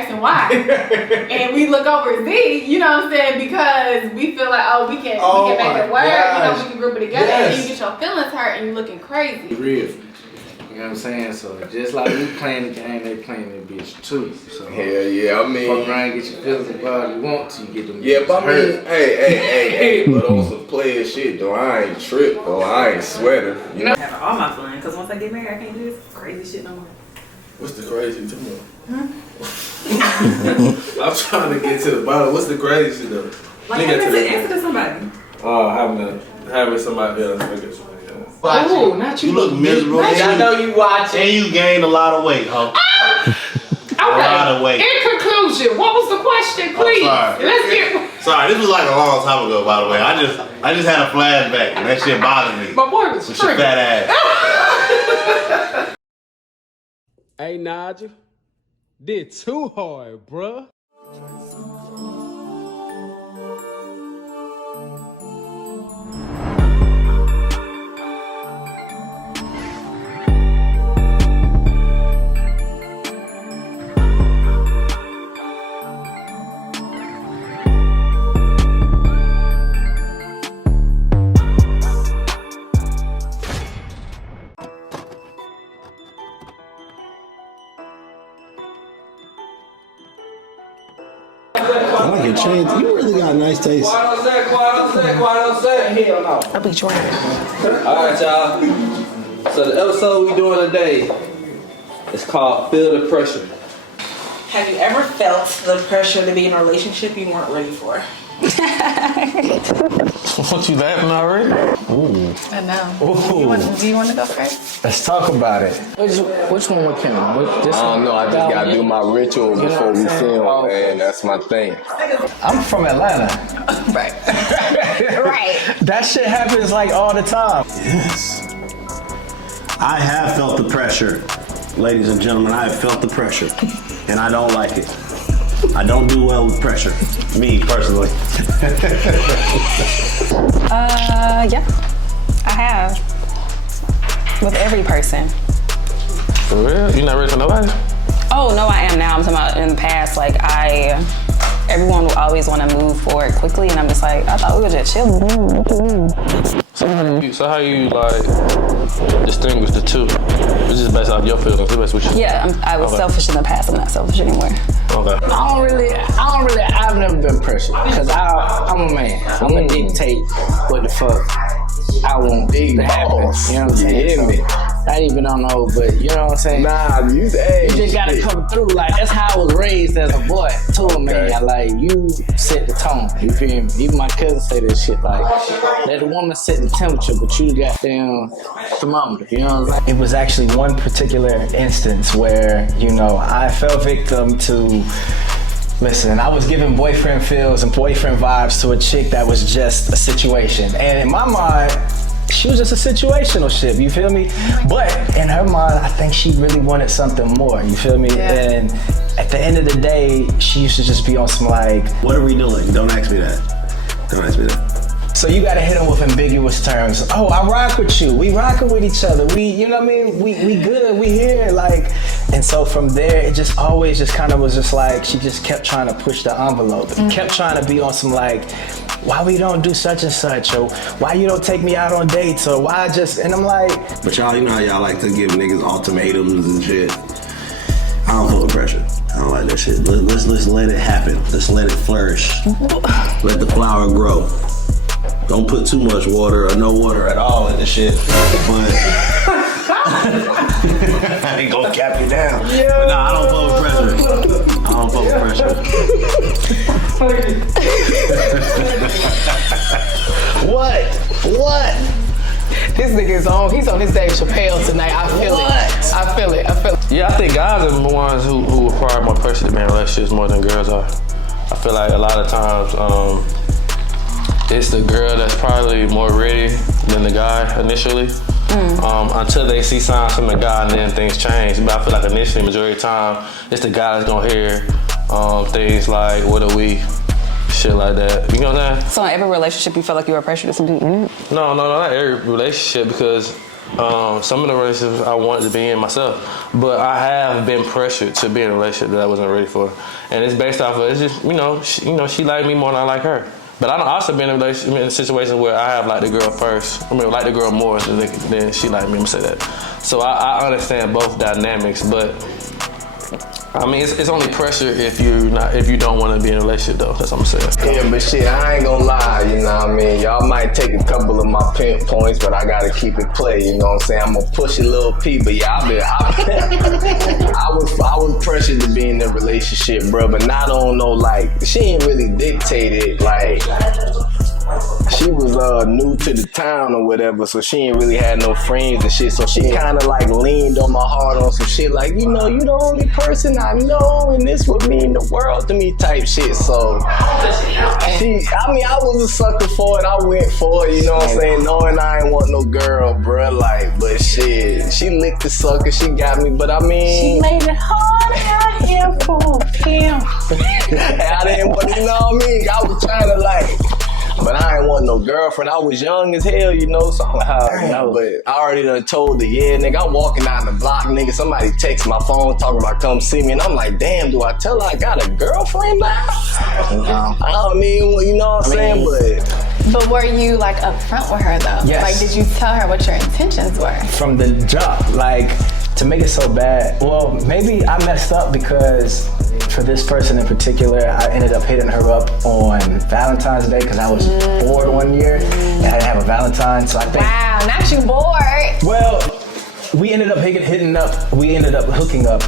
asking why. And we look over Z, you know what I'm saying, because we feel like, oh, we can make it work, you know, we can group it together, and you get your feelings hurt and you looking crazy. Real. You know what I'm saying? So just like we playing the game, they playing that bitch too. So hell yeah, I mean, fuck around, get your feelings involved. You want to get them. Yeah, but I mean, hurt. hey, but on some player shit though, I ain't tripped though, I ain't sweater. You know. I have all my fun, because once I get married, I can't do this crazy shit no more. What's the crazy to me? I'm trying to get to the bottom. What's the crazy shit though? Like having to answer to somebody. Having somebody else. Ooh, not you. You look miserable. I know you watching. And you gained a lot of weight, huh? A lot of weight. In conclusion, what was the question, please? Let's get. Sorry, this was like a long time ago, by the way. I just had a flashback, and that shit bothered me. My boy was with your fat ass. Hey, Nigel. Did too hard, bruh. I like your chain. You really got a nice taste. Quiet on set. Hell no. I'll be trying. Alright, y'all. So the episode we doing today is called Feel the Pressure. Have you ever felt the pressure to be in a relationship you weren't ready for? What, you laughing already? Ooh. I know. Ooh. Do you want to go first? Let's talk about it. Which one with Kim? I don't know, I just gotta do my ritual before we film, man. That's my thing. I'm from Atlanta. Right. Right. That shit happens like all the time. Yes. I have felt the pressure. Ladies and gentlemen, I have felt the pressure. And I don't like it. I don't do well with pressure. Me, personally. Yeah. I have. With every person. For real? You not ready for nobody? Oh, no, I am now. I'm talking about in the past, like everyone will always want to move forward quickly, and I'm just like, I thought we were just chilling. So how you like distinguish the two? It's just based off your feelings. It's based with you. Yeah, I was selfish in the past. I'm not selfish anymore. Okay. I've never been pressured because I'm a man. I'm gonna dictate what the fuck I want to happen. You know what I'm saying? So, not even on no, but you know what I'm saying? Nah, you just gotta come through. Like that's how I was raised as a boy to a man. Like you set the tone. You feel me? Even my cousin say this shit like let the woman set the temperature, but you got down thermometer. You know what I'm saying? It was actually one particular instance where, you know, I fell victim to, listen, I was giving boyfriend feels and boyfriend vibes to a chick that was just a situation. And in my mind, she was just a situational shit, you feel me? But in her mind, I think she really wanted something more, you feel me? Yeah. And at the end of the day, she used to just be on some like, What are we doing? Don't ask me that. Don't ask me that. so you gotta hit them with ambiguous terms. Oh, I rock with you. We rocking with each other. We, you know what I mean? We good. We here. Like, and so from there, it just always just kind of was just like she just kept trying to push the envelope. Kept trying to be on some like, why we don't do such and such, or why you don't take me out on dates, or why just, and I'm like. But y'all, you know how y'all like to give niggas ultimatums and shit. I don't feel the pressure. I don't like that shit. Let's let it happen. Let's let it flourish. Let the flower grow. Don't put too much water or no water at all in the shit. But I ain't gonna cap you down. Yeah. But nah, I don't fuck with pressure. I don't fuck with pressure. What? This nigga is on. He's on his Dave Chappelle tonight. I feel it. I feel it. Yeah, I think guys are the ones who require more pressure to be in relationships more than girls are. I feel like a lot of times it's the girl that's probably more ready than the guy initially. Until they see signs from the guy and then things change. But I feel like initially, majority of the time, it's the guy that's gonna hear things like, what are we? Shit like that. You know what I'm saying? So in every relationship, you felt like you were pressured to something? No, not every relationship, because Some of the relationships I wanted to be in myself, but I have been pressured to be in a relationship that I wasn't ready for, and it's based off of it's just she liked me more than I like her. But I've also been in a situation where I have liked the girl first. I mean, like the girl more than she liked me. I'm gonna say that. So I understand both dynamics, but I mean, it's only pressure if you don't want to be in a relationship though. That's what I'm saying. Yeah, but shit, I ain't gonna lie, you know what I mean? Y'all might take a couple of my pimp points, but I gotta keep it play, you know what I'm saying? I'm gonna push a little P, but yeah, I was pressured to be in a relationship, bro, but not on no, like, she ain't really dictated, like, she was new to the town or whatever, so she ain't really had no friends and shit, so she kind of like leaned on my heart on some shit like, you know, you the only person I know and this would mean the world to me type shit. So I was a sucker for it. I went for it, you know what I'm saying, knowing I ain't want no girl, bruh, like, but shit, she licked the sucker, she got me, but I mean, she made it hard out here for him. I didn't want, you know what I mean, I was trying to like, but I ain't want no girlfriend. I was young as hell, you know, so I'm like, but I already done told her, yeah, nigga, I'm walking down the block, nigga, somebody text my phone talking about come see me, and I'm like, damn, do I tell her I got a girlfriend now? I don't mean, you know what I'm saying, But were you like upfront with her though? Yes. Like, did you tell her what your intentions were? From the jump, like, to make it so bad, well, maybe I messed up because for this person in particular, I ended up hitting her up on Valentine's Day because I was bored one year and I didn't have a Valentine, so I think... Wow, not you bored. Well, we ended up hooking up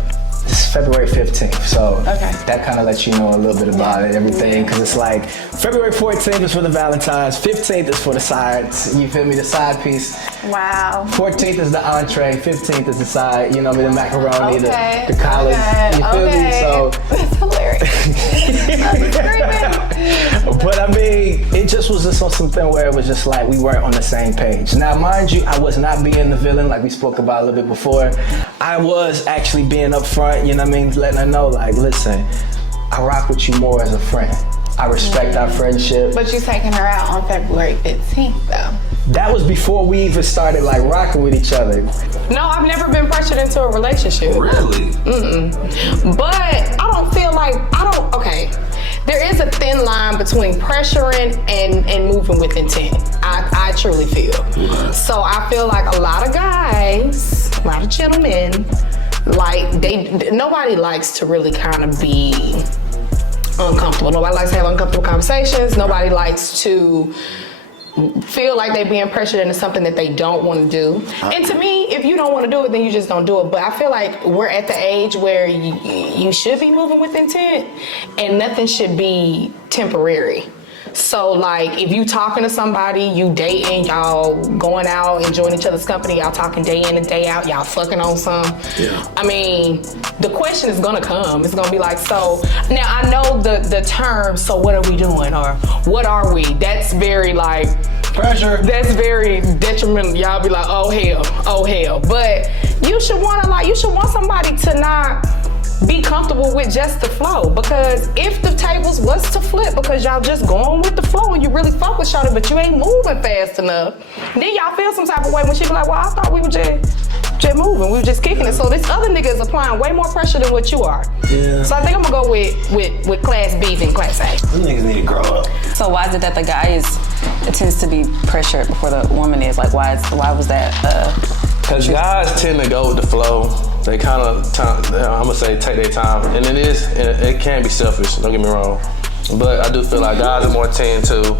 this February 15th, so that kind of lets you know a little bit about it, everything, because it's like February 14th is for the Valentine's, 15th is for the sides, you feel me, the side piece. Wow. 14th is the entree, 15th is the side, you know what I mean, the macaroni, the collard, you feel me, so. That's hilarious. But I mean, it just was just on something where it was just like we weren't on the same page. Now, mind you, I was not being the villain like we spoke about a little bit before. I was actually being upfront, you know what I mean, letting her know, like, listen, I rock with you more as a friend. I respect our friendship. But you taking her out on February 15th, though. That was before we even started, like, rocking with each other. No, I've never been pressured into a relationship. Really? But I don't feel like, okay. There is a thin line between pressuring and moving with intent. I truly feel. So I feel like a lot of guys, a lot of gentlemen, like nobody likes to really kind of be uncomfortable. Nobody likes to have uncomfortable conversations. Nobody likes to feel like they're being pressured into something that they don't want to do. And to me, if you don't want to do it, then you just don't do it. But I feel like we're at the age where you should be moving with intent and nothing should be temporary. So like if you talking to somebody, you dating, y'all going out, enjoying each other's company, y'all talking day in and day out, y'all fucking on some. I mean, the question is gonna come. It's gonna be like, so now I know the term, so what are we doing or what are we? That's very like pressure. That's very detrimental. Y'all be like, oh hell. But you should want somebody to not be comfortable with just the flow, because if the tables was to flip because y'all just going with the flow and you really fuck with shawty but you ain't moving fast enough, then y'all feel some type of way when she be like, well, I thought we were just moving, we were just kicking it. So this other nigga is applying way more pressure than what you are. So I think I'm gonna go with class B than class A. These niggas need to grow up. So why is it that the guy tends to be pressured before the woman is? Like why was that? Because guys tend to go with the flow. They kind of, I'm gonna say, take their time, and it can be selfish. Don't get me wrong, but I do feel like guys are more tend to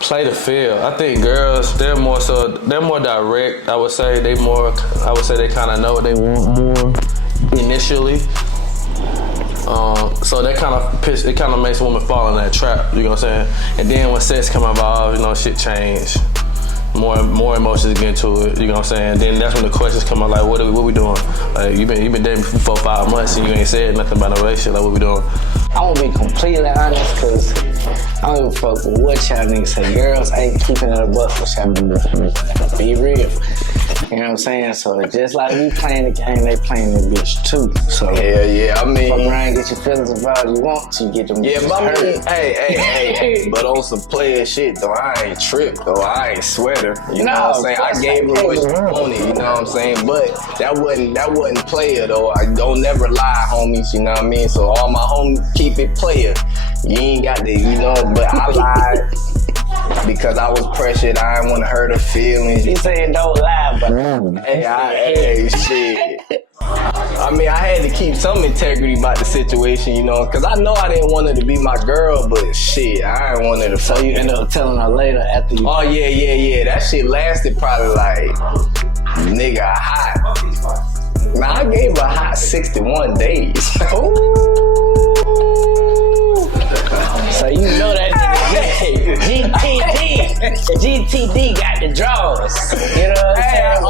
play the field. I think girls, they're more direct. I would say they kind of know what they want more initially. So that kind of makes a woman fall in that trap. You know what I'm saying? And then when sex come involved, you know, shit change. More emotions get into it, you know what I'm saying? Then that's when the questions come up like, what we doing? Like, you been dating for 4-5 months and you ain't said nothing about a relationship, like what we doing? I won't be completely honest, cause I don't give a fuck what y'all niggas say. Girls ain't keeping it a buck with y'all niggas. Be real. You know what I'm saying? So just like we playing the game, they playing the bitch too. So hell yeah, I mean, fuck around, get your feelings about it, you want to get them. Yeah, but I mean, hey, but on some player shit though, I ain't tripped though. I ain't sweater. You know what I'm saying? I gave her what she wanted. You know what I'm saying? But that wasn't player though. I don't never lie, homies. You know what I mean? So all my homies keep it player. You ain't got the, you know. But I lied because I was pressured. I didn't want to hurt her feelings. You saying don't lie, but hey, shit. I mean, I had to keep some integrity about the situation, you know, because I know I didn't want her to be my girl, but shit, I didn't want her to fuck. So you ended up telling her later after you. Oh, yeah. That shit lasted probably like, nigga, hot. Now, I gave her a hot 61 days. Ooh. So you know that nigga GTD got the draws. You know what I'm saying?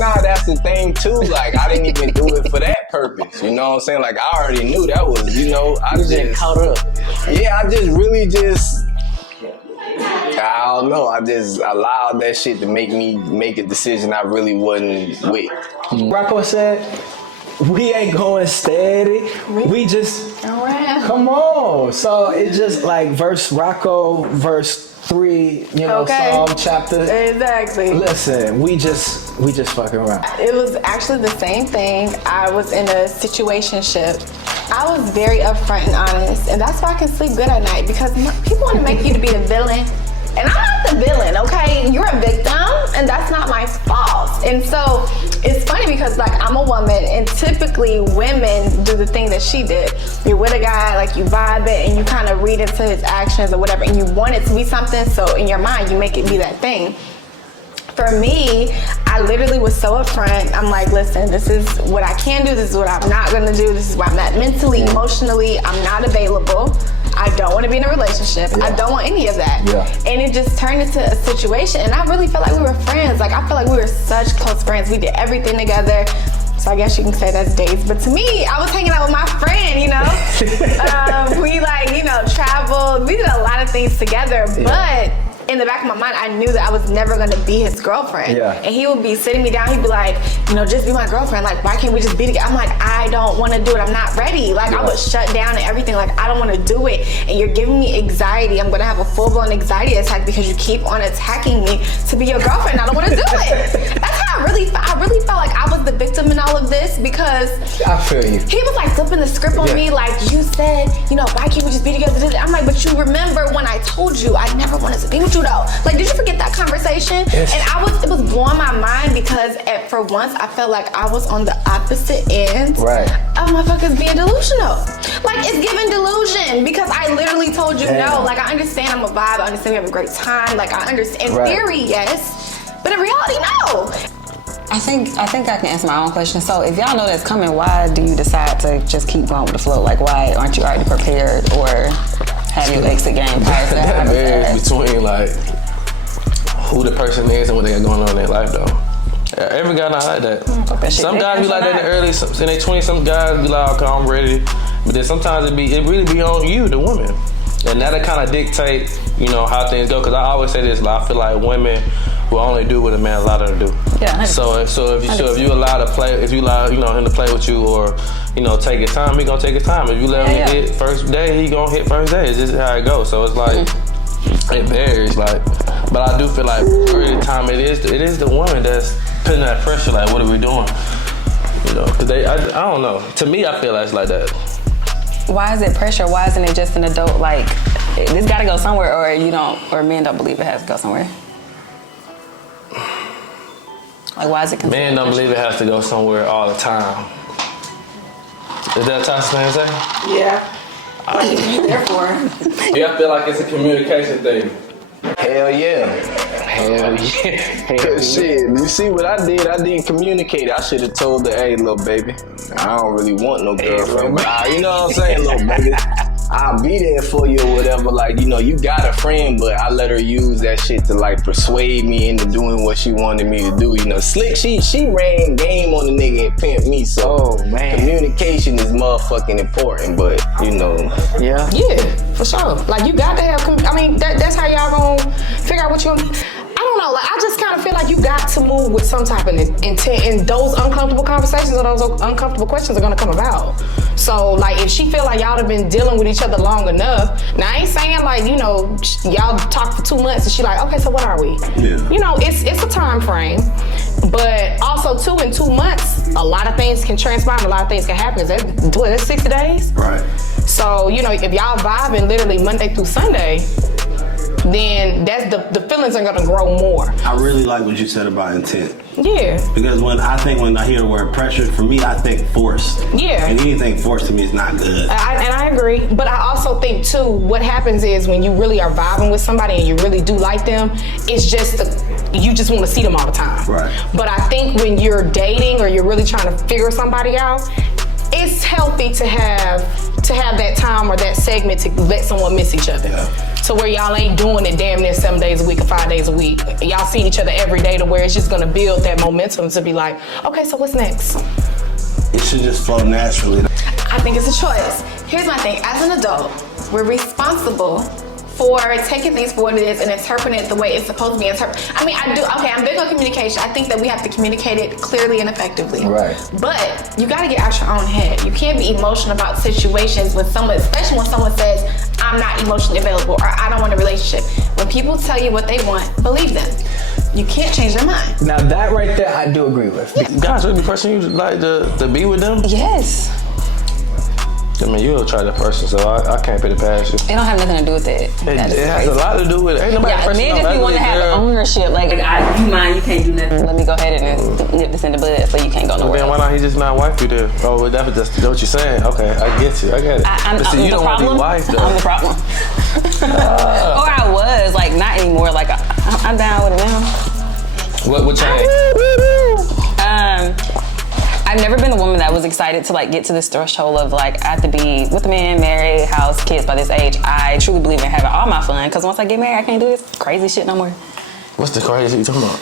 Nah, that's the thing too. Like, I didn't even do it for that purpose. You know what I'm saying? Like, I already knew that was, you know, I just caught up. Yeah, I just really I don't know. I just allowed that shit to make me make a decision I really wasn't with. Rocco said, we ain't going steady. We just, come on. So it's just like verse 3, you know, Psalm chapter. Exactly. Listen, we just fucking around. It was actually the same thing. I was in a situationship. I was very upfront and honest, and that's why I can sleep good at night, because people want to make you to be the villain. And I'm not the villain, okay? You're a victim, and that's not my fault. And so it's funny because, like, I'm a woman, and typically women do the thing that she did. You're with a guy, like, you vibe it, and you kind of read into his actions or whatever, and you want it to be something, so in your mind, you make it be that thing. For me, I literally was so upfront. I'm like, listen, this is what I can do, this is what I'm not gonna do, this is where I'm at mentally, emotionally, I'm not available. I don't want to be in a relationship. I don't want any of that. And it just turned into a situation, and I really felt like we were friends. Like, I felt like we were such close friends. We did everything together. So I guess you can say that's dates. But to me, I was hanging out with my friend, you know. We like, you know, traveled. We did a lot of things together. But in the back of my mind, I knew that I was never gonna be his girlfriend. And he would be sitting me down, he'd be like, you know, just be my girlfriend. Like, why can't we just be together? I'm like, I don't wanna do it, I'm not ready. Like, I would shut down and everything, like, I don't wanna do it. And you're giving me anxiety. I'm gonna have a full-blown anxiety attack because you keep on attacking me to be your girlfriend. I don't wanna do it. That's how I really felt like I was the victim in all of this, because I feel you. He was like flipping the script on me, like, you said, you know, why can't we just be together? I'm like, but you remember when I told you I never wanted to be with you though? Like, did you forget that conversation? And it was blowing my mind, because for once I felt like I was on the opposite end of motherfuckers being delusional. Like, it's giving delusion, because I literally told you no. Like, I understand I'm a vibe, I understand we have a great time. Like, I understand in theory, yes, but in reality, no. I think I can answer my own question. So if y'all know that's coming, why do you decide to just keep going with the flow? Like, why aren't you already prepared or have your exit game prior to that? That varies between, like, who the person is and what they got going on in their life, though. Every guy not like that. Some guys be like that in the early, in their 20s. Some guys be like, okay, I'm ready. But then sometimes it really be on you, the woman. And that'll kind of dictate, you know, how things go. Because I always say this, like, I feel like women will only do what a man allow them to do. Yeah. So if you allow to play, if you allow, you know, him to play with you, or, you know, take his time, he gonna take his time. If you let him hit first day, he gonna hit first day. It's just how it goes. So it's like, it varies, like, but I do feel like every time it is the woman that's putting that pressure, like, what are we doing? You know, cause I don't know. To me, I feel like it's like that. Why is it pressure? Why isn't it just an adult, like, this gotta go somewhere, or men don't believe it has to go somewhere? Like, why is it considered Men don't pressure? believe it has to go somewhere all the time. Is that a toxic thing to say? Yeah. Therefore. Yeah, I feel like it's a communication thing. Hell yeah. Shit, you see what I did? I didn't communicate. I should have told her, hey, little baby, I don't really want no girlfriend. But you know what I'm saying, little baby? I'll be there for you or whatever. Like, you know, you got a friend, but I let her use that shit to, like, persuade me into doing what she wanted me to do. You know, Slick, she ran game on the nigga and pimped me. So communication is motherfucking important, but, you know. Yeah, for sure. Like, you got to have, that's how y'all gonna figure out what you, I don't know. Like I just kind of feel like you got to move with some type of intent, and those uncomfortable conversations or those uncomfortable questions are gonna come about. So like if she feel like y'all have been dealing with each other long enough, now I ain't saying like y'all talk for 2 months and she like, okay, so what are we? Yeah. It's a time frame, but also too in 2 months, a lot of things can transpire, and a lot of things can happen. That's 60 days. Right. So if y'all vibing literally Monday through Sunday, then that's the feelings are gonna grow more. I really like what you said about intent. Yeah. Because when I hear the word pressure, for me, I think forced. Yeah. And anything forced to me is not good. And I agree, but I also think too, what happens is when you really are vibing with somebody and you really do like them, it's just you just want to see them all the time. Right. But I think when you're dating or you're really trying to figure somebody out, it's healthy to have that time or that segment to let someone miss each other. Yeah. So where y'all ain't doing it damn near 7 days a week or 5 days a week. Y'all see each other every day to where it's just gonna build that momentum to be like, okay, so what's next? It should just flow naturally. I think it's a choice. Here's my thing. As an adult, we're responsible for taking things for what it is and interpreting it the way it's supposed to be interpreted. I mean, I'm big on communication. I think that we have to communicate it clearly and effectively. Right. But you gotta get out your own head. You can't be emotional about situations with someone, especially when someone says, I'm not emotionally available or I don't want a relationship. When people tell you what they want, believe them. You can't change their mind. Now that right there, I do agree with. Guys, really the person you like to be with them? Yes. I mean, you'll try the person, so I can't put it past you. It don't have nothing to do with it. It has a lot to do with it. Ain't nobody pressing men no just be wanting to have girl. ownership. Like, you mind, you can't do nothing. Let me go ahead and nip this in the bud so you can't go nowhere. Then why not he just not wife you there? Oh, that's just what you're saying. Okay, I get you. I get it. But see, you don't want to be wife though. I'm the problem. Or I was, like, not anymore. Like, I'm down with it now. What changed? I've never been a woman that was excited to like get to this threshold of like I have to be with a man, married, house, kids by this age. I truly believe in having all my fun because once I get married, I can't do this crazy shit no more. What's the crazy shit you talking about?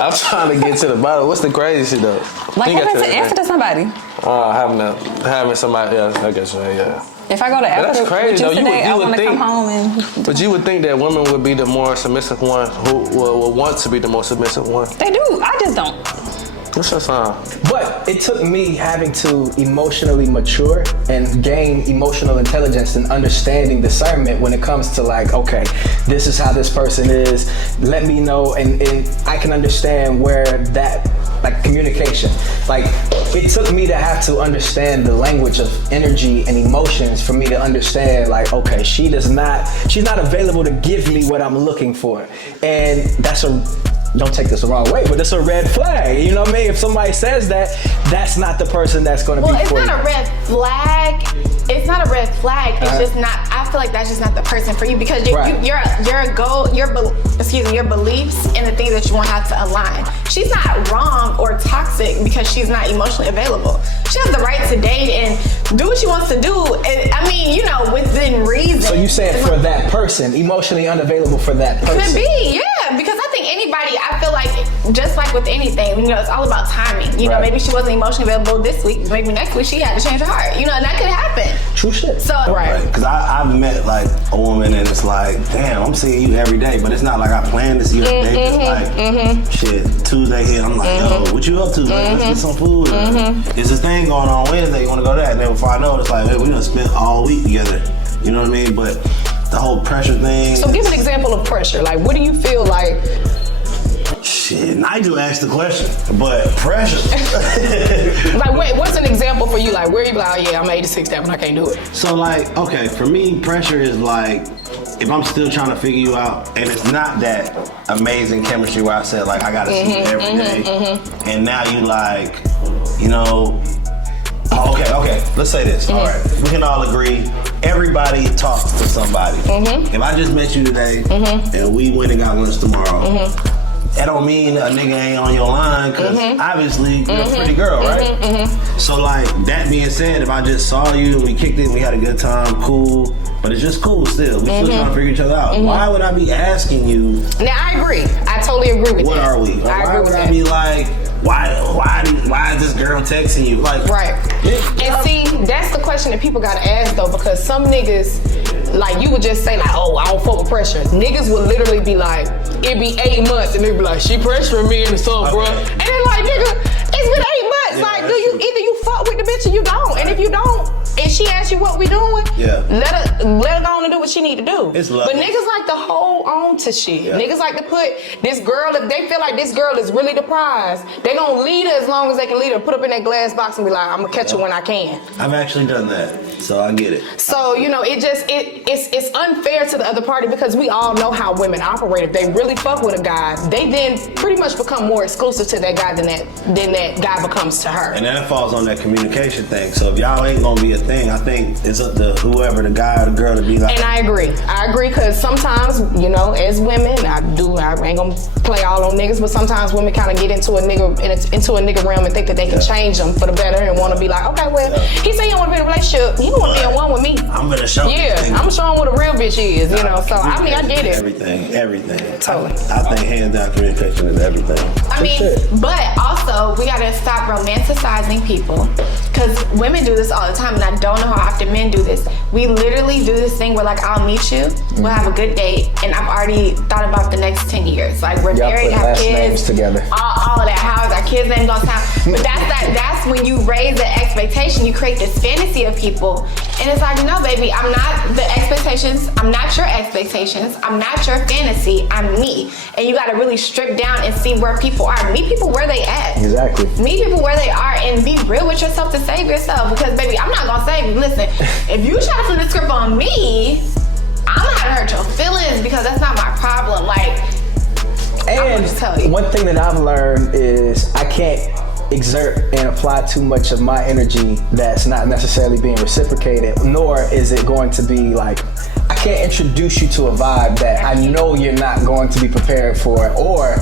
I'm trying to get to the bottom. What's the crazy shit though? Like having to answer to somebody. Having somebody else. I guess yeah. If I go to Africa with you today, I want to come home and... But you would think that women would be the more submissive one, who will want to be the more submissive one. They do. I just don't. What's your sign? But it took me having to emotionally mature and gain emotional intelligence and understanding discernment when it comes to like, okay, this is how this person is. Let me know, and I can understand where that, like communication. Like it took me to have to understand the language of energy and emotions for me to understand like, okay, she's not available to give me what I'm looking for. And don't take this the wrong way, but it's a red flag. You know what I mean? If somebody says that, that's not the person that's going to be for you. Well, it's not a red flag. It's not a red flag. It's just not. I feel like that's just not the person for you because your goal, your beliefs and the things that you want have to align. She's not wrong or toxic because she's not emotionally available. She has the right to date and do what she wants to do. And I mean, within reason. So you saying for that person, emotionally unavailable for that person? Could be, yeah. Because I think anybody, I feel like, just like with anything, it's all about timing. Maybe she wasn't emotionally available this week. Maybe next week she had to change her heart. And that could happen. True shit. So Right. Because I've met like a woman and it's like, damn, I'm seeing you every day, but it's not like I planned to see you every day. It's like, shit, Tuesday hit, I'm like, yo, what you up to? Like, let's get some food. There's this thing going on Wednesday, you want to go there? And then before I know it, it's like, hey, we done spent all week together. You know what I mean? But the whole pressure thing. So give an example of pressure. Like, what do you feel like? Shit, Nigel asked the question, but pressure. Like, wait, what's an example for you? Like, where you be like, oh yeah, I'm 86 that, but I can't do it. So like, okay, for me, pressure is like, if I'm still trying to figure you out, and it's not that amazing chemistry where I said like, I gotta see you every day, and now you like, okay, let's say this. All right, we can all agree, everybody talks to somebody. If I just met you today, and we went and got lunch tomorrow, that don't mean a nigga ain't on your line, because obviously you're a pretty girl, right? So like, that being said, if I just saw you and we kicked it, we had a good time, cool, but it's just cool still. We still trying to figure each other out. Why would I be asking you? Now I agree. I totally agree with what that. Are we? I agree with that. I be like, why is this girl texting you? Like, right. And see, that's the question that people gotta ask though, because some niggas like you would just say like, oh, I don't fuck with pressure. Niggas would literally be like, it'd be 8 months, and they'd be like, she pressuring me into something, bro. And then like, nigga, it's been 8 months. Like, do you either you fuck with the bitch or you don't? And if you don't, and she asks you what we doing, let her go on and do what she need to do. But niggas like to hold on to shit. Niggas like to put this girl, if they feel like this girl is really the prize, they gonna lead her as long as they can lead her, put her in that glass box and be like, I'm gonna catch her when I can. I've actually done that, so I get it. So, you know, it's unfair to the other party because we all know how women operate. If they really fuck with a guy, they then pretty much become more exclusive to that guy than that guy becomes to her. And that falls on that communication thing. So if y'all ain't gonna be a thing, I think it's up to whoever, the guy or the girl, to be like. And I agree, because sometimes, you know, as women, I ain't gonna play all on niggas, but sometimes women kind of get into a nigga realm and think that they can change them for the better and want to be like, okay, well, he said he don't want to be in a relationship, he don't want to be in one with me. I'm gonna show him. Yeah, I'm gonna show him what a real bitch is, you know. So I mean, I get it. Everything. Totally. I think hands down communication is everything. I mean, but also we gotta stop romanticizing people, because women do this all the time, and I don't know how often men do this. We literally do this thing where like, I'll meet you, we'll have a good date, and I've already thought about the next 10 years. Like, we're married, have kids, together. All of that. How is our kids name gonna sound? But that's when you raise the expectation, you create this fantasy of people, and it's like, no, baby, I'm not the expectations, I'm not your expectations, I'm not your fantasy, I'm me. And you gotta really strip down and see where people are. Meet people where they at. Exactly. Meet people where they are and be real with yourself to save yourself. Because baby, I'm not gonna save you. Listen, if you try to flip the script on me, I'm not gonna hurt your feelings because that's not my problem. Like, and just tell you. One thing that I've learned is I can't exert and apply too much of my energy that's not necessarily being reciprocated, nor is it going to be like, I can't introduce you to a vibe that I know you're not going to be prepared for, or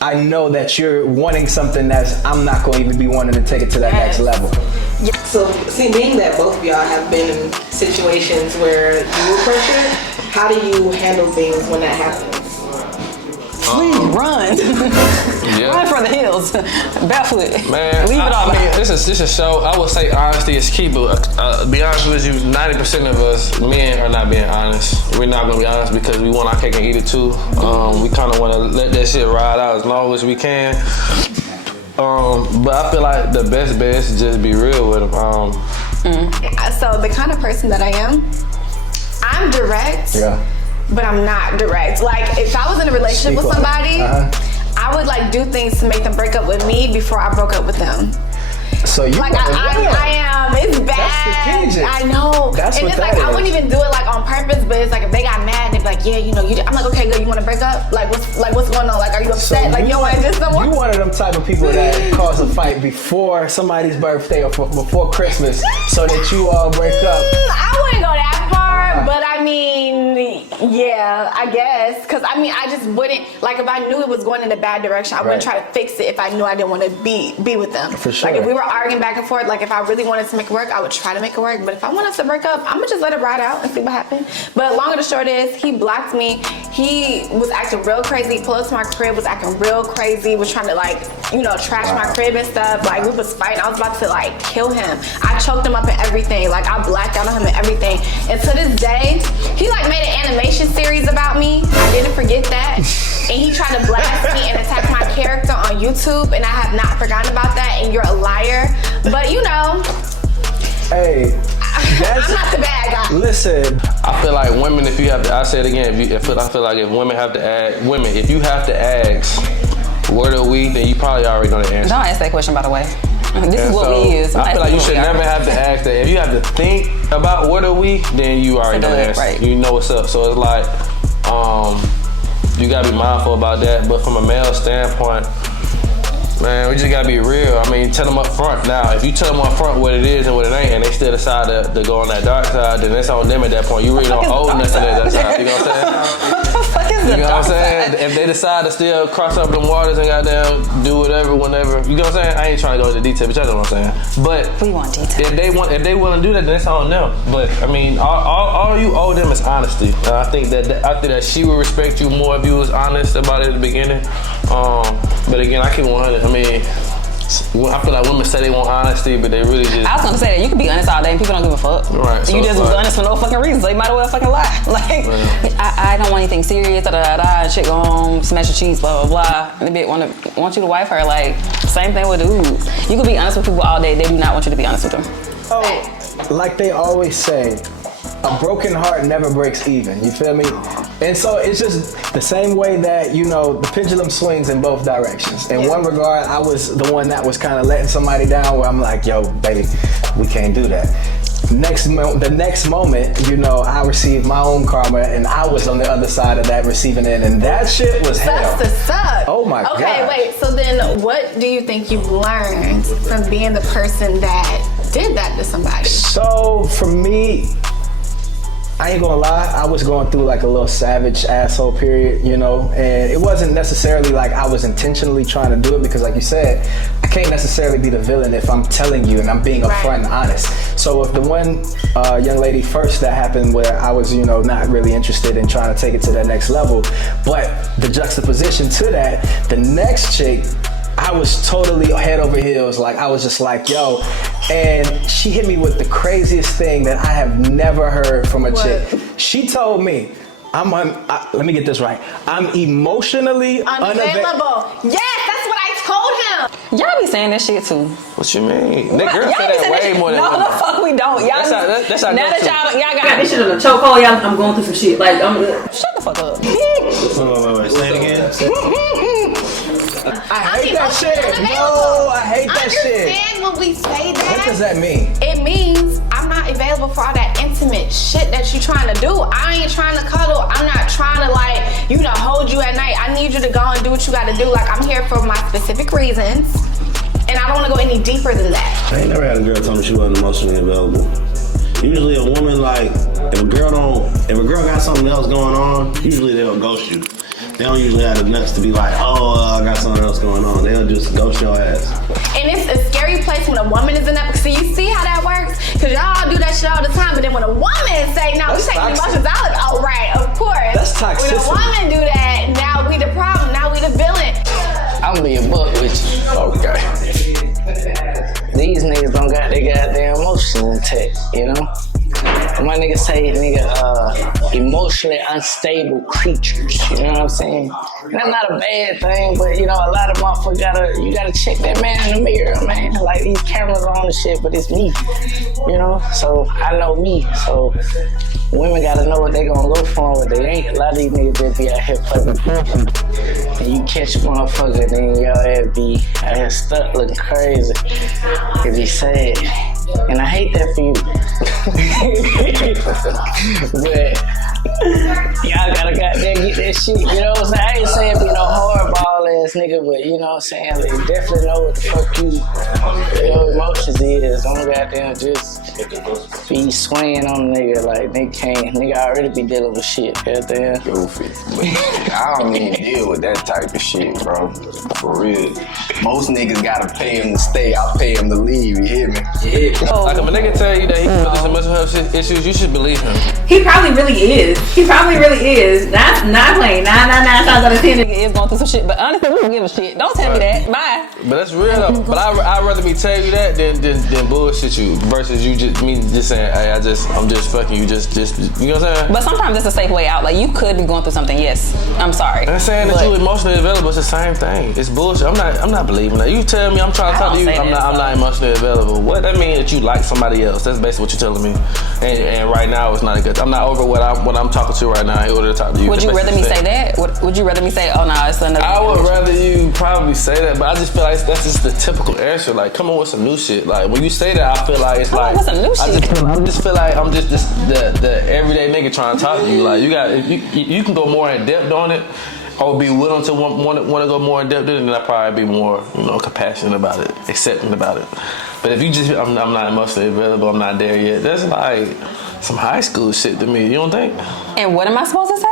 I know that you're wanting something that's I'm not going to even be wanting to take it to that next level. So, being that both of y'all have been in situations where you were pressured, how do you handle things when that happens? Please run. Run for the hills. Barefoot. Man, leave it all behind. This is a show. I would say honesty is key, but be honest with you, 90% of us men are not being honest. We're not gonna be honest because we want our cake and eat it too. We kind of want to let that shit ride out as long as we can. But I feel like the best bet is to just be real with them. So the kind of person that I am, I'm direct. Yeah. But I'm not direct. Like, if I was in a relationship with somebody, I would like do things to make them break up with me before I broke up with them. So you like I am. It's bad. That's strategic. I know. That's and what it's that like I is. wouldn't even do it like on purpose, but it's like if they got mad, they'd be like, yeah, you know, I'm like, okay, good. You want to break up? Like what's going on? Like, are you upset? Like, you don't want to do someone? You one of them type of people that cause a fight before somebody's birthday or before Christmas, so that you all break up. I wouldn't go that far, but I mean, yeah, I guess. Because I mean, I just wouldn't, like, if I knew it was going in a bad direction, I wouldn't try to fix it if I knew I didn't want to be with them. For sure. Like, if we were arguing back and forth, like, if I really wanted to make it work, I would try to make it work. But if I wanted to break up, I'm going to just let it ride out and see what happens. But long and the short is, he blocked me. He was acting real crazy. He pulled up to my crib, was acting real crazy, was trying to, like, you know, trash my crib and stuff. Like, we was fighting. I was about to, like, kill him. I choked him up and everything. Like, I blacked out on him and everything. And to this day, he, like, made an animation series about me. I didn't forget that. And he tried to blast me and attack my character on YouTube, and I have not forgotten about that, and you're a liar. But, you know, hey, I'm not the bad guy. Listen, I feel like women, if you have to, I say it again, I feel like if women have to ask, if you have to ask, what are we, then you probably already know the answer. Don't ask that question, by the way. This is what we use. I feel like you should never have to ask that. If you have to think about what are we, then you already know the answer. Right. You know what's up. So it's like, you gotta be mindful about that. But from a male standpoint, man, we just gotta be real. I mean, tell them up front. Now, if you tell them up front what it is and what it ain't, and they still decide to go on that dark side, then it's on them at that point. You really don't owe nothing at that side. You know what I'm saying? You know what I'm saying? If they decide to still cross up them waters and goddamn do whatever, whenever, you know what I'm saying? I ain't trying to go into detail, but you know what I'm saying. But we want detail. If they willing to do that, then it's on them. But I mean, all you owe them is honesty. I think that she would respect you more if you was honest about it at the beginning. But again, I keep 100. I mean, I feel like women say they want honesty, but they really just... I was gonna say that you can be honest all day and people don't give a fuck. Right. You just was honest for no fucking reason, so you might as well fucking lie. Like, I don't want anything serious, and shit go on, smash your cheeks, blah, blah, blah. And the bitch want you to wife her, like, same thing with dudes. You can be honest with people all day, they do not want you to be honest with them. So, like they always say, a broken heart never breaks even, you feel me? And so it's just the same way that, you know, the pendulum swings in both directions. In one regard, I was the one that was kind of letting somebody down where I'm like, yo, baby, we can't do that. The next moment, you know, I received my own karma and I was on the other side of that receiving it, and that shit was hell. Sucks to suck. Oh my God. Okay, wait, so then what do you think you've learned from being the person that did that to somebody? So for me, I ain't gonna lie, I was going through like a little savage asshole period, you know, and it wasn't necessarily like I was intentionally trying to do it, because like you said, I can't necessarily be the villain if I'm telling you and I'm being upfront and honest. So if the one young lady first that happened where I was, you know, not really interested in trying to take it to that next level, but the juxtaposition to that, the next chick, I was totally head over heels. Like, I was just like, yo. And she hit me with the craziest thing that I have never heard from a chick. She told me, let me get this right. I'm emotionally unavailable. Yes, that's what I told him. Y'all be saying that shit too. What you mean? That girl said that way more than no, the fuck we don't. Y'all that's how now that y'all got this shit on the chokehold, y'all, I'm going through some shit. Like, shut the fuck up. Wait, say it again. I hate that shit. No, I hate that shit. Understand when we say that? What does that mean? It means I'm not available for all that intimate shit that you trying to do. I ain't trying to cuddle. I'm not trying to, like, you know, hold you at night. I need you to go and do what you gotta do. Like, I'm here for my specific reasons, and I don't wanna go any deeper than that. I ain't never had a girl tell me she wasn't emotionally available. Usually a woman, like, if a girl got something else going on, usually they'll ghost you. They don't usually have the nuts to be like, I got something else going on. They'll just ghost your ass. And it's a scary place when a woman is in that. So you see how that works? Because y'all do that shit all the time. But then when a woman say, no, we taking emotions out of it. Oh, right, of course. That's toxicity. When a woman do that, now we the problem. Now we the villain. I'm gonna be a buck with you. Okay. These niggas don't got their goddamn emotions intact, you know? My nigga say, emotionally unstable creatures, you know what I'm saying? And that's not a bad thing, but you know, a lot of motherfuckers you gotta check that man in the mirror, man. Like, these cameras on and shit, but it's me, you know? So I know me, so women gotta know what they gonna go for and what they ain't. A lot of these niggas just be out here fucking, and you catch a motherfucker, then y'all ass be out here stuck looking crazy. It be sad. And I hate that for you. But y'all gotta goddamn get that shit, you know what I'm saying? I ain't saying be no hardball ass nigga, but you know what I'm saying? Like, definitely know what the fuck your emotions is. Don't goddamn just be swinging on a nigga like nigga already be dealing with shit, goddamn. Goofy. I don't even deal with that type of shit, bro. For real. Most niggas gotta pay him to stay, I'll pay him to leave, you hear me? Yeah. Like, if a nigga tell you that he feels some mental health issues, you should believe him. He probably really is. Not playing. 9 times out of 10. Nigga is going through some shit, but honestly, we don't give a shit. Don't tell me that. Bye. But that's real though. But I'd rather me tell you that than bullshit you versus you just saying, hey, I'm just fucking you, just you know what I'm saying? But sometimes it's a safe way out. Like, you could be going through something. Yes, I'm sorry. I'm saying that you emotionally available. It's the same thing. It's bullshit. I'm not believing that. You tell me I'm trying to talk to you. I'm not emotionally available. What that mean that you like somebody else? That's basically what you're telling me. And right now it's not a good. I'm not over what I'm talking to right now in order to talk to you. Would you rather me say that? Would you rather me say, oh no, it's another? I would rather you probably say that, but I just feel like that's just the typical answer. Like, come on with some new shit. Like, when you say that, I feel like it's like what's some new shit? I just feel like I'm just the everyday nigga trying to talk to you. Like, you can go more in depth on it, or be willing to want to go more in depth in it, then I'd probably be more, you know, compassionate about it, accepting about it. But if you just, I'm not emotionally available, I'm not there yet, that's like some high school shit to me, you don't think? And what am I supposed to say?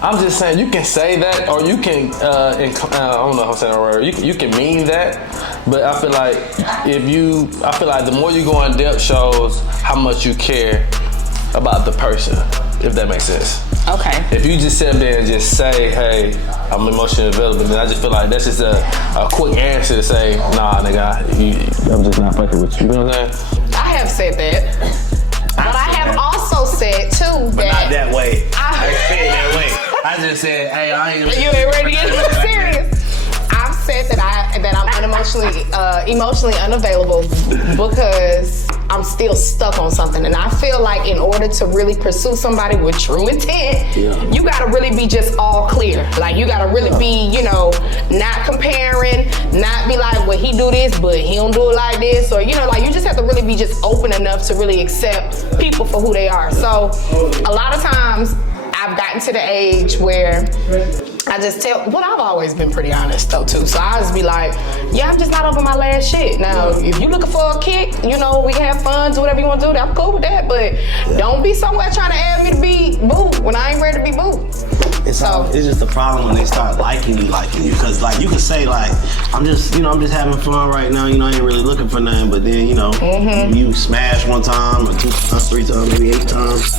I'm just saying, you can say that, or you can, I don't know if I'm saying it right, you can mean that, but I feel like the more you go in depth shows how much you care about the person, if that makes sense. Okay. If you just sit there and just say, hey, I'm emotionally available, then I just feel like that's just a quick answer to say, nah, nigga, I'm just not fucking with you. You know what I'm saying? I have said that. just said, hey, I ain't. You ain't ready to get serious. I've said that I'm emotionally unavailable because I'm still stuck on something, and I feel like in order to really pursue somebody with true intent, you gotta really be just all clear. Like you gotta really be, not comparing, not be like, well, he do this, but he don't do it like this, or like you just have to really be just open enough to really accept people for who they are. So a lot of times I've gotten to the age where I just I've always been pretty honest though too. So I just be like, yeah, I'm just not over my last shit. Now, if you looking for a kick, we can have fun, do whatever you want to do. I'm cool with that, but don't be somewhere trying to ask me to be boo when I ain't ready to be boo. It's just the problem when they start liking you, because like you can say like, I'm just having fun right now. I ain't really looking for nothing, but then you smash one time or 2 times, 3 times, maybe 8 times.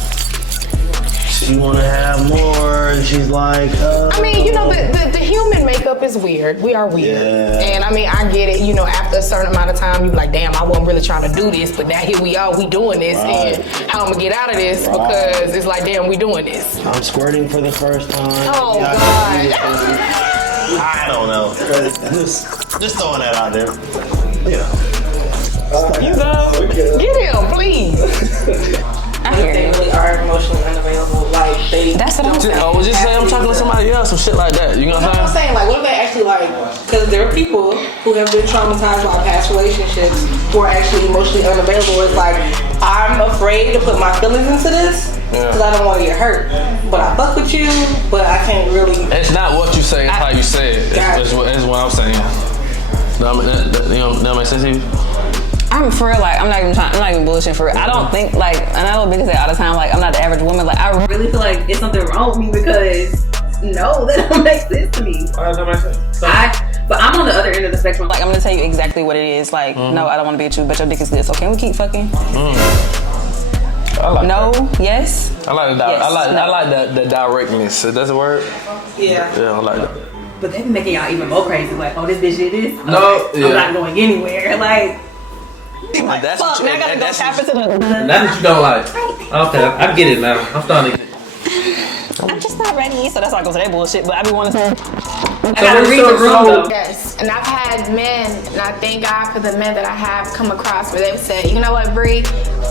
She wanna have more, and she's like, the human makeup is weird. We are weird. Yeah. And I get it, after a certain amount of time, you be like, damn, I wasn't really trying to do this, but now here we are, we doing this, and how I'm gonna get out of this, because it's like, damn, we doing this. I'm squirting for the first time. Oh, God. I don't know. Just throwing that out there. Get him, please. I hear They you. really are emotionally unavailable. Like That's what I'm saying. Just say I'm talking to somebody else, some shit like that. You know what I'm saying? like, what if they actually because there are people who have been traumatized by past relationships who are actually emotionally unavailable. It's like, I'm afraid to put my feelings into this because I don't want to get hurt. But I fuck with you, but I can't really. It's not what you say, it's how you say it. It's what I'm saying. That make sense to you? I'm for real, I'm not even bullshitting for real. I don't think and I know bitches say all the time, I'm not the average woman. I really feel like it's something wrong with me because no, that don't make sense to me. Why does that make sense? But I'm on the other end of the spectrum. I'm gonna tell you exactly what it is. No, I don't want to be with you, but your dick is good. So can we keep fucking? I like that. Yes. I like the I like the directness. That's a word. Yeah. Yeah, I like that. But they be making y'all even more crazy. Like, oh, this bitch did this. No, I'm not going anywhere. That's Fuck, now I gotta go tap into the. Now that you don't like. Okay, I get it now. I'm starting to get it. I'm just not ready, so that's why I go to that bullshit. But I be wanting to. I gotta read the room though. Yes, and I've had men, and I thank God for the men that I have come across where they've said, you know what, Bree,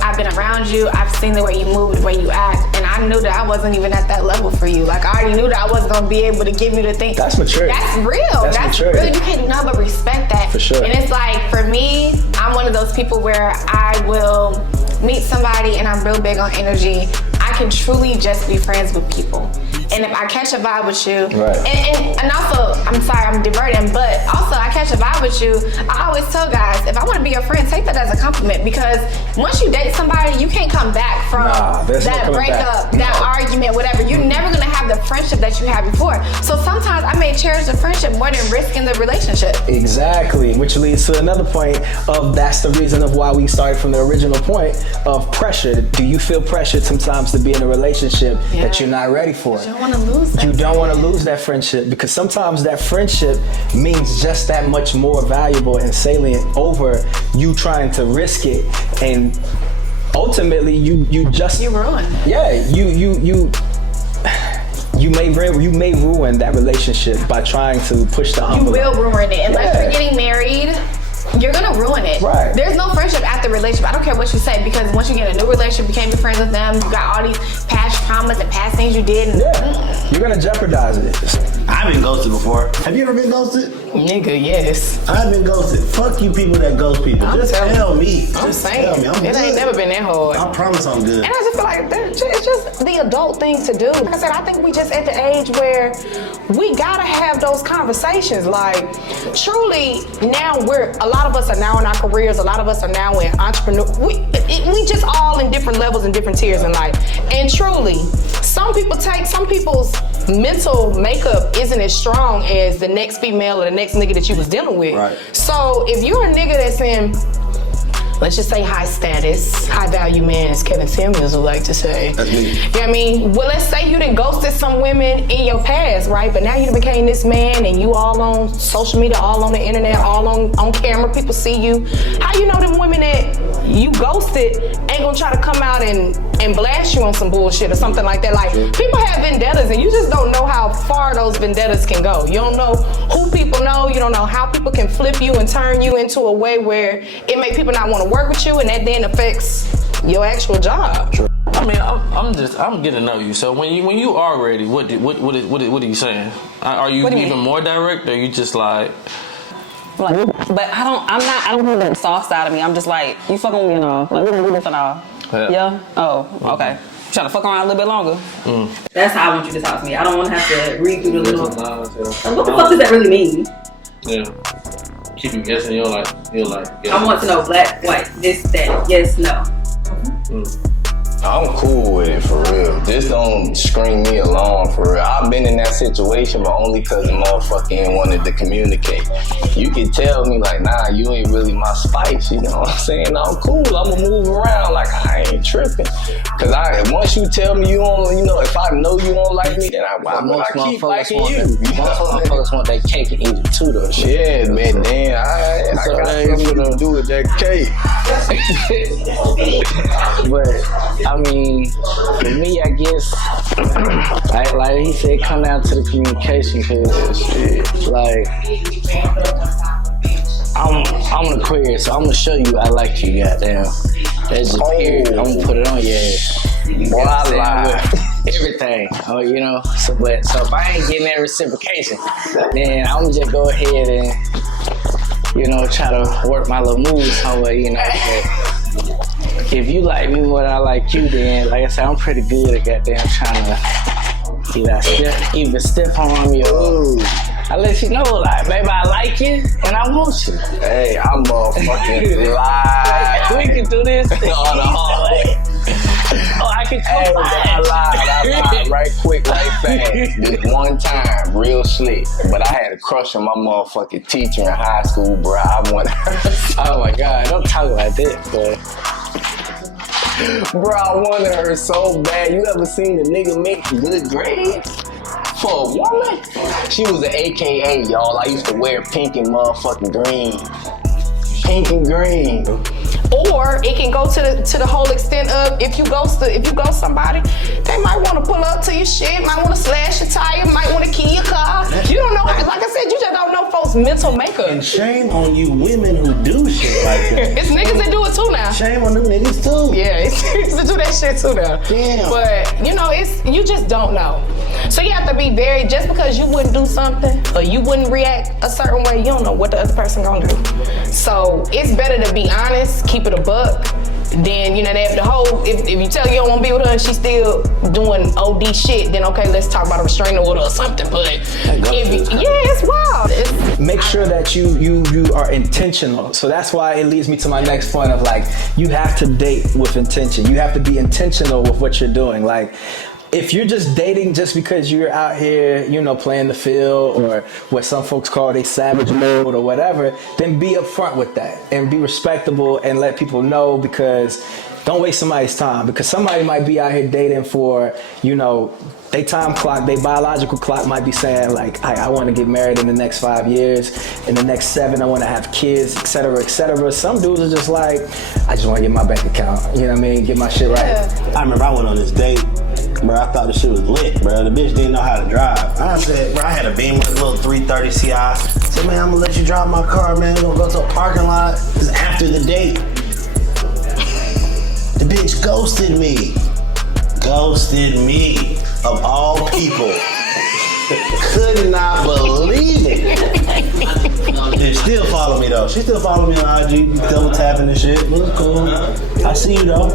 I've been around you, I've seen the way you move, the way you act, and I knew that I wasn't even at that level for you. I already knew that I wasn't gonna be able to give you the thing. That's maturity. That's real. That's maturity. real. You can't not but respect that. For sure. And it's like, for me, I'm one of those people where I will meet somebody and I'm real big on energy. I can truly just be friends with people. And if I catch a vibe with you, and also, I'm sorry, I'm diverting, but also I catch a vibe with you, I always tell guys, if I want to be your friend, take that as a compliment, because once you date somebody, you can't come back from that breakup, that argument, whatever. You're never going to have the friendship that you had before. So sometimes I may cherish the friendship more than risking the relationship. Exactly, which leads to another point of that's the reason of why we started from the original point of pressure. Do you feel pressured sometimes to be in a relationship that you're not ready for? You don't want to lose that. You don't want to lose that friendship, because sometimes that friendship means just that much more valuable and salient over you trying to risk it, and ultimately you ruin. Yeah, you may ruin that relationship by trying to push the envelope. You will ruin it unless you're getting married. You're gonna ruin it. Right. There's no friendship after relationship. I don't care what you say, because once you get a new relationship, you can't be friends with them. You got all these past traumas and past things you did. And, You're gonna jeopardize it. I've been ghosted before. Have you ever been ghosted? Nigga, yes. I've been ghosted. Fuck you people that ghost people. Just tell me. I'm Just saying, tell me. I'm it ain't good. never been that hard. I promise I'm good. And I just feel like it's just the adult thing to do. Like I said, I think we just at the age where we gotta have those conversations. Like, truly, now a lot of us are now in our careers. A lot of us are now in entrepreneur. We just all in different levels and different tiers in life. And truly, some people's mental makeup isn't as strong as the next female or the next nigga that you was dealing with. Right. So if you're a nigga that's in, let's just say, high status, high value man, as Kevin Samuels would like to say. That's me. You know what I mean? Well, let's say you done ghosted some women in your past, right? But now you done became this man and you all on social media, all on the internet, all on camera, people see you. How you know them women that you ghosted ain't gonna try to come out and blast you on some bullshit or something like that. Like, people have vendettas and you just don't know how far those vendettas can go. You don't know who people know. You don't know how people can flip you and turn you into a way where it make people not want to work with you, and that then affects your actual job. I mean, I'm getting to know you. So when you are ready, what are you saying? Are you even more direct, or you just like? But I don't have that soft side of me. I'm just like, you fucking with me and all. Like, we don't do this at all. Yeah? Oh, okay. Trying to fuck around a little bit longer. That's how I want you to talk to me. I don't want to have to read through the little. What the fuck does that really mean? Yeah. Keep you guessing. You're like. Yeah. I want to know black, white, this, that, yes, no. I'm cool with it, for real. Just don't string me along, for real. I've been in that situation, but only because the motherfucker wanted to communicate. You can tell me, like, nah, you ain't really my spice, you know what I'm saying? I'm cool, I'ma move around like I ain't tripping. Cause once you tell me you don't, you know, if I know you don't like me, then why would I keep liking you? Most motherfuckers want that cake and eat it too, though. Yeah, man, then I got something to do with that cake. But I mean, for me, I guess, like he said, come down to the communication, cause shit, like, I'm an Aquarius, so I'm gonna show you I like you, goddamn. That's just period. I'm gonna put it on your ass. Boy, I lie. Everything, you know. So if I ain't getting that reciprocation, then I'm gonna just go ahead and, you know, try to work my little moves somewhere, you know. But if you like me more than I like you, then, like I said, I'm pretty good at goddamn trying to either stiff arm you or I let you know, like, baby, I like you and I want you. Hey, I'm motherfucking live. We can do this on the hallway. Oh, I can come I lied right quick, right fast. This one time, real slick. But I had a crush on my motherfucking teacher in high school, bro. I wanted her. Oh my God, don't talk like that, boy. Bro, I wanted her so bad. You ever seen a nigga make good grades? For a woman? She was an AKA, y'all. I used to wear pink and motherfucking green. Pink and green. Or it can go to the whole extent of if you ghost somebody, they might want to pull up to your shit, might want to slash your tire, might want to key your car. You don't know how, like I said, you just don't know folks' mental makeup. And shame on you women who do shit like that. It's niggas that do it too now. Shame on them niggas too. Yeah, it's niggas that do that shit too now. Damn. But you know, you just don't know. So you have to be just because you wouldn't do something or you wouldn't react a certain way, you don't know what the other person gonna do. So it's better to be honest, keep it a buck. Then, you know, they have the whole, if you tell you don't want to be with her and she's still doing OD shit, then okay, let's talk about a restraining order or something. But it's wild. Make sure that you are intentional. So that's why it leads me to my next point of, like, you have to date with intention. You have to be intentional with what you're doing. Like, if you're just dating just because you're out here, you know, playing the field or what some folks call a savage mode or whatever, then be upfront with that and be respectable and let people know, because don't waste somebody's time, because somebody might be out here dating for, you know, they time clock, they biological clock might be saying, like, I want to get married in the next 5 years, in the next 7 I want to have kids, etc., etc. Some dudes are just like, I just want to get my bank account, you know what I mean, get my shit right. I remember I went on this date, bro, I thought the shit was lit, bro. The bitch didn't know how to drive. I said, bro, I had a Beamer, a little 330 CI. I said, man, I'm gonna let you drive my car, man. We're gonna go to a parking lot. It's after the date. The bitch ghosted me. Ghosted me, of all people. Could not believe it. She still follow me though. She still follow me on IG, double tapping and shit. Look cool. I see you though.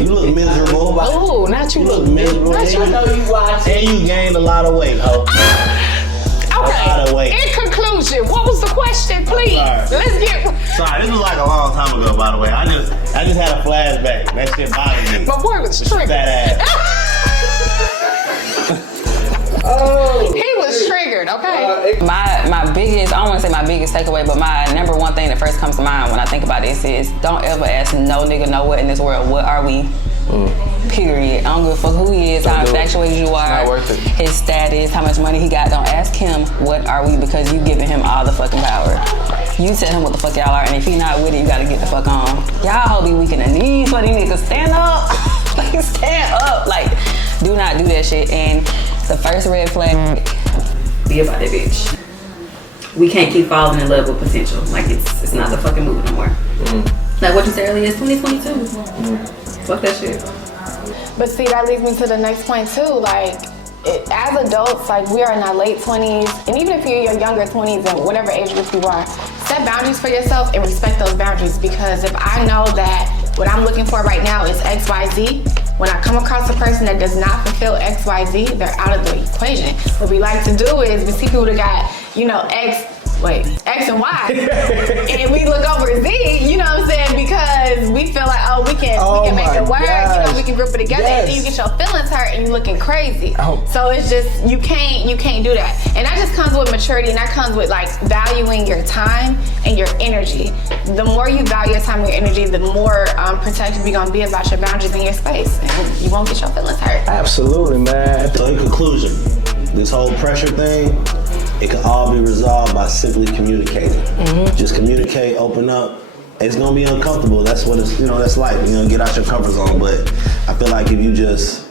You look miserable. Oh, not you. You look miserable. Not you. And you gained a lot of weight, ho. Okay. A lot of weight. In conclusion, what was the question, please? Let's get. Sorry, this was like a long time ago, by the way. I just had a flashback. That shit bothered me. My boy was triggered. That ass. He was triggered, okay? My biggest, I don't want to say my biggest takeaway, but my number one thing that first comes to mind when I think about this is don't ever ask no nigga no what in this world, what are we? Period. I don't give a fuck who he is, how infatuated you are, not worth it. His status, how much money he got. Don't ask him what are we, because you giving him all the fucking power. You tell him what the fuck y'all are, and if he not with it, you gotta get the fuck on. Y'all hoe be weak in the knees for these niggas. Stand up. Like, stand up. Like, do not do that shit. And the first red flag, be about that bitch. We can't keep falling in love with potential. Like, it's not the fucking move no more. Like what you said earlier, it's 2022. Fuck that shit. But see, that leads me to the next point too. Like, as adults, like we are in our late 20s, and even if you're your younger 20s and whatever age group you are, set boundaries for yourself and respect those boundaries. Because if I know that what I'm looking for right now is XYZ, when I come across a person that does not fulfill XYZ, they're out of the equation. What we like to do is we see people that got, you know, X and Y, and we look over Z, you know what I'm saying? Because we feel like, we can make it work, you know, we can group it together, and then you get your feelings hurt and you're looking crazy. So it's just, you can't do that. And that just comes with maturity, and that comes with like valuing your time and your energy. The more you value your time and your energy, the more protective you're gonna be about your boundaries and your space, and you won't get your feelings hurt. Absolutely, man. So in conclusion, this whole pressure thing, it can all be resolved by simply communicating. Just communicate, open up. It's gonna be uncomfortable. That's what it's, that's life. You're gonna get out your comfort zone. But I feel like if you just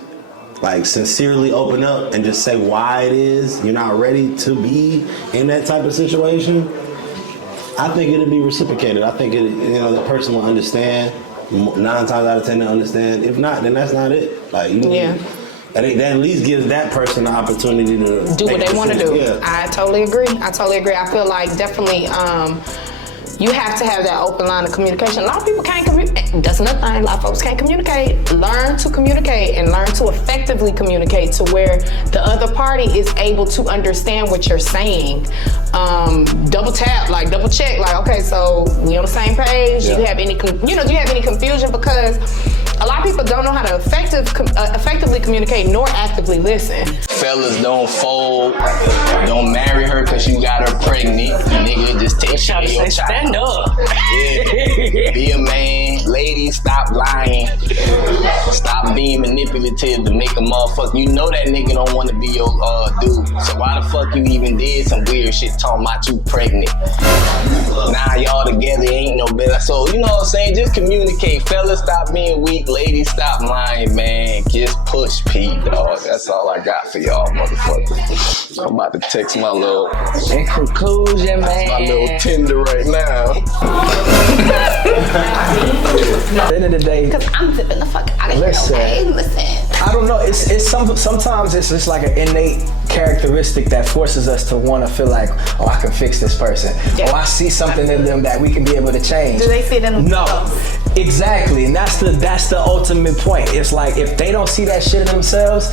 like sincerely open up and just say why it is you're not ready to be in that type of situation, I think it'll be reciprocated. I think the person will understand. 9 times out of 10 they'll understand. If not, then that's not it. Like that at least gives that person the opportunity to do what they want to do. Yeah. I totally agree. I feel like definitely you have to have that open line of communication. A lot of people can't communicate. That's another thing. A lot of folks can't communicate. Learn to communicate and learn to effectively communicate to where the other party is able to understand what you're saying. Double tap, like double check, like okay, so we on the same page. Do you have any confusion? Because a lot of people don't know how to effectively communicate nor actively listen. Fellas, don't fold. Don't marry her because you got her pregnant. Nigga, just take care of your child. Stand up. Yeah. Be a man. Ladies, stop lying. Stop being manipulative to make a motherfucker. You know that nigga don't want to be your dude. So why the fuck you even did some weird shit talking about you pregnant? Now y'all together ain't no better. So, you know what I'm saying? Just communicate. Fellas, stop being weak. Ladies, stop lying, man. Just push P, dog. That's all I got for y'all, motherfuckers. I'm about to text my little... In conclusion, man. My little Tinder right now. At the end of the day, because I'm zipping the fuck out of here, okay? Listen. I don't know. Sometimes it's just like an innate characteristic that forces us to want to feel like, I can fix this person. Yeah. I see something in them that we can be able to change. Do they see it in themselves? No, exactly, and that's the ultimate point. It's like if they don't see that shit in themselves,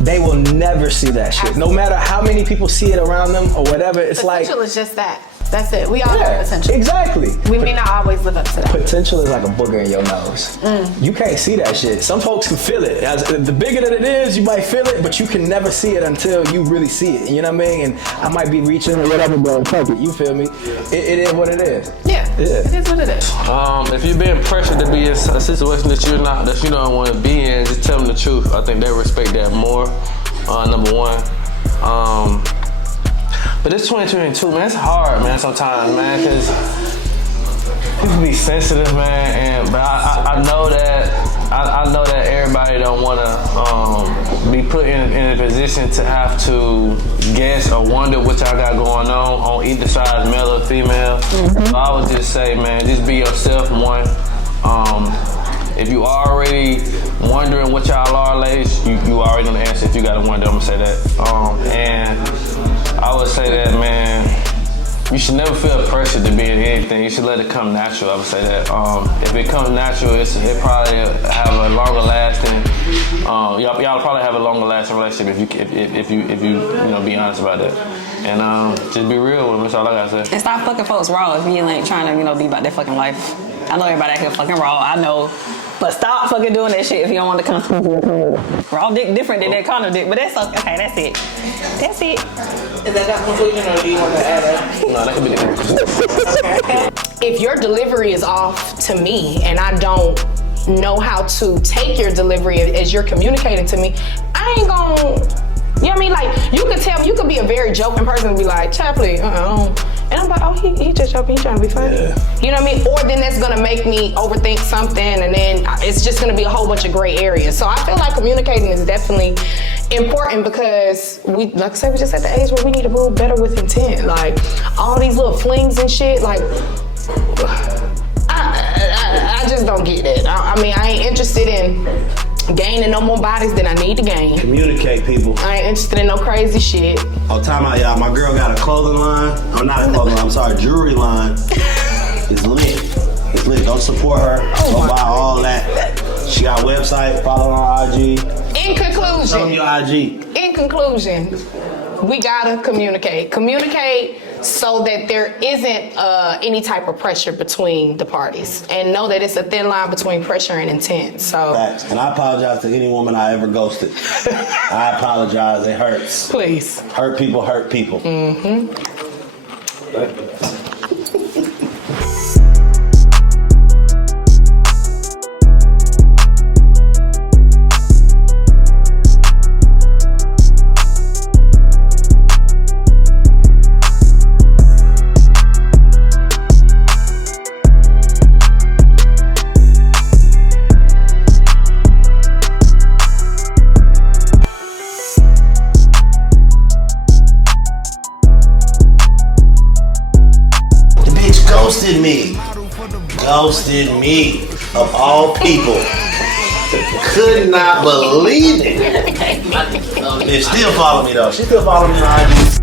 they will never see that shit. Absolutely. No matter how many people see it around them or whatever, it's potential is just that. That's it. We all have potential. Exactly. We may not always live up to that. Potential is like a booger in your nose. You can't see that shit. Some folks can feel it. The bigger that it is, you might feel it, but you can never see it until you really see it. You know what I mean? And I might be reaching or whatever, but fuck it. You feel me? It is what it is. Yeah. It is what it is. If you're being pressured to be in a situation that you don't want to be in, just tell them the truth. I think they respect that more. Number one. But it's 2022, man. It's hard, man, sometimes, man, because people be sensitive, man. But I know that everybody don't want to be put in a position to have to guess or wonder what y'all got going on either side, male or female. So I would just say, man, just be yourself. One. If you already wondering what y'all are, ladies, you already know the answer. If you gotta wonder, I'm gonna say that. And I would say that, man, you should never feel pressured to be in anything. You should let it come natural. I would say that. If it comes natural, it probably have a longer lasting. Y'all probably have a longer lasting relationship if you be honest about that. And just be real with them. That's all I gotta say. And stop fucking folks raw if you ain't trying to be about their fucking life. I know everybody out here fucking raw. I know. But stop fucking doing that shit if you don't want to come to raw dick different than that condom dick. But that's okay. That's it. That's it. Is that conclusion, or do you want to add up? No, that could be the conclusion. If your delivery is off to me and I don't know how to take your delivery as you're communicating to me, I ain't gonna, you know what I mean? Like, you could tell me, you could be a very joking person and be like, Chapley, And I'm like, oh, he just joking, he trying to be funny. Yeah. You know what I mean? Or then that's gonna make me overthink something, and then it's just gonna be a whole bunch of gray areas. So I feel like communicating is definitely important because we, like I said, we just at the age where we need to move better with intent. Like all these little flings and shit, like I just don't get it. I mean, I ain't interested in gaining no more bodies than I need to gain. Communicate, people. I ain't interested in no crazy shit. Oh, time out, y'all. My girl got a clothing line. Oh, not a clothing line. I'm sorry, jewelry line. It's lit. It's lit. Go support her. Go buy all that. She got a website. Follow her on IG. In conclusion. Show them your IG. In conclusion, we gotta communicate. Communicate so that there isn't any type of pressure between the parties, and know that it's a thin line between pressure and intent. So. Facts. And I apologize to any woman I ever ghosted. I apologize. It hurts. Please. Hurt people hurt people. Mm-hmm. Ghosted me, of all people. Could not believe it. Bitch still follow me though. She still follow me on IG.